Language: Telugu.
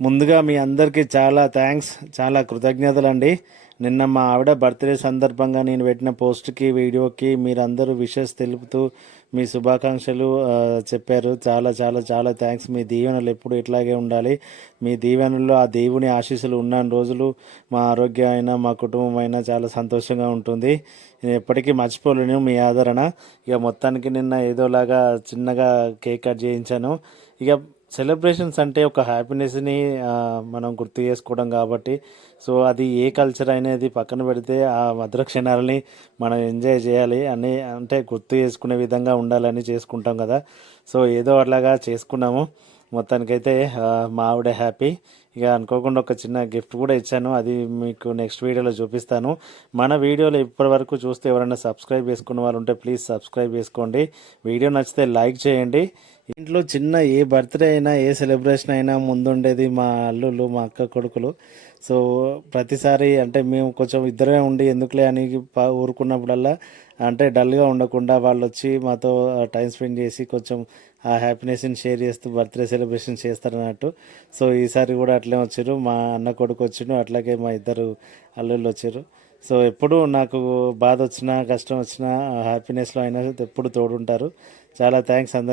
ముందుగా మీ అందరికీ చాలా థ్యాంక్స్, చాలా కృతజ్ఞతలండి. నిన్న మా ఆవిడ బర్త్డే సందర్భంగా నేను పెట్టిన పోస్ట్కి, వీడియోకి మీరందరూ విషెస్ తెలుపుతూ మీ శుభాకాంక్షలు చెప్పారు. చాలా చాలా చాలా థ్యాంక్స్. మీ దీవెనలు ఎప్పుడు ఇట్లాగే ఉండాలి. మీ దీవెనల్లో ఆ దేవుని ఆశీస్సులు ఉన్న రోజులు మా ఆరోగ్యం అయినా మా కుటుంబం అయినా చాలా సంతోషంగా ఉంటుంది. నేను ఎప్పటికీ మర్చిపోలేను మీ ఆదరణ. ఇక మొత్తానికి నిన్న ఏదోలాగా చిన్నగా కేక్ కట్ చేయించాను. ఇక సెలబ్రేషన్స్ అంటే ఒక హ్యాపీనెస్ని మనం గుర్తు చేసుకోవడం కాబట్టి, సో అది ఏ కల్చర్ అనేది పక్కన పెడితే ఆ మధుర క్షణాలని మనం ఎంజాయ్ చేయాలి అని, అంటే గుర్తు చేసుకునే విధంగా ఉండాలని చేసుకుంటాం కదా. సో ఏదో అట్లాగా చేసుకున్నాము. మొత్తానికైతే మా ఆవిడ హ్యాపీ. ఇక అనుకోకుండా ఒక చిన్న గిఫ్ట్ కూడా ఇచ్చాను, అది మీకు నెక్స్ట్ వీడియోలో చూపిస్తాను. మన వీడియోలో ఇప్పటి వరకు చూస్తే ఎవరైనా సబ్స్క్రైబ్ చేసుకున్న వాళ్ళు ఉంటే ప్లీజ్ సబ్స్క్రైబ్ చేసుకోండి. వీడియో నచ్చితే లైక్ చేయండి. ఇంట్లో చిన్న ఏ బర్త్డే అయినా ఏ సెలబ్రేషన్ అయినా ముందుండేది మా అల్లుళ్ళు, మా అక్క కొడుకులు. సో ప్రతిసారి అంటే మేము కొంచెం ఇద్దరే ఉండి ఎందుకులే అని ఊరుకున్నప్పుడల్లా, అంటే డల్గా ఉండకుండా వాళ్ళు వచ్చి మాతో టైం స్పెండ్ చేసి కొంచెం ఆ హ్యాపీనెస్ని షేర్ చేస్తూ బర్త్డే సెలబ్రేషన్ చేస్తారు అన్నట్టు. సో ఈసారి కూడా అట్లే వచ్చారు, మా అన్న కొడుకు వచ్చిండు, అట్లాగే మా ఇద్దరు అల్లుళ్ళు వచ్చారు. సో ఎప్పుడు నాకు బాధ వచ్చినా కష్టం వచ్చినా హ్యాపీనెస్లో అయినా ఎప్పుడు తోడుంటారు. చాలా థ్యాంక్స్ అందరు.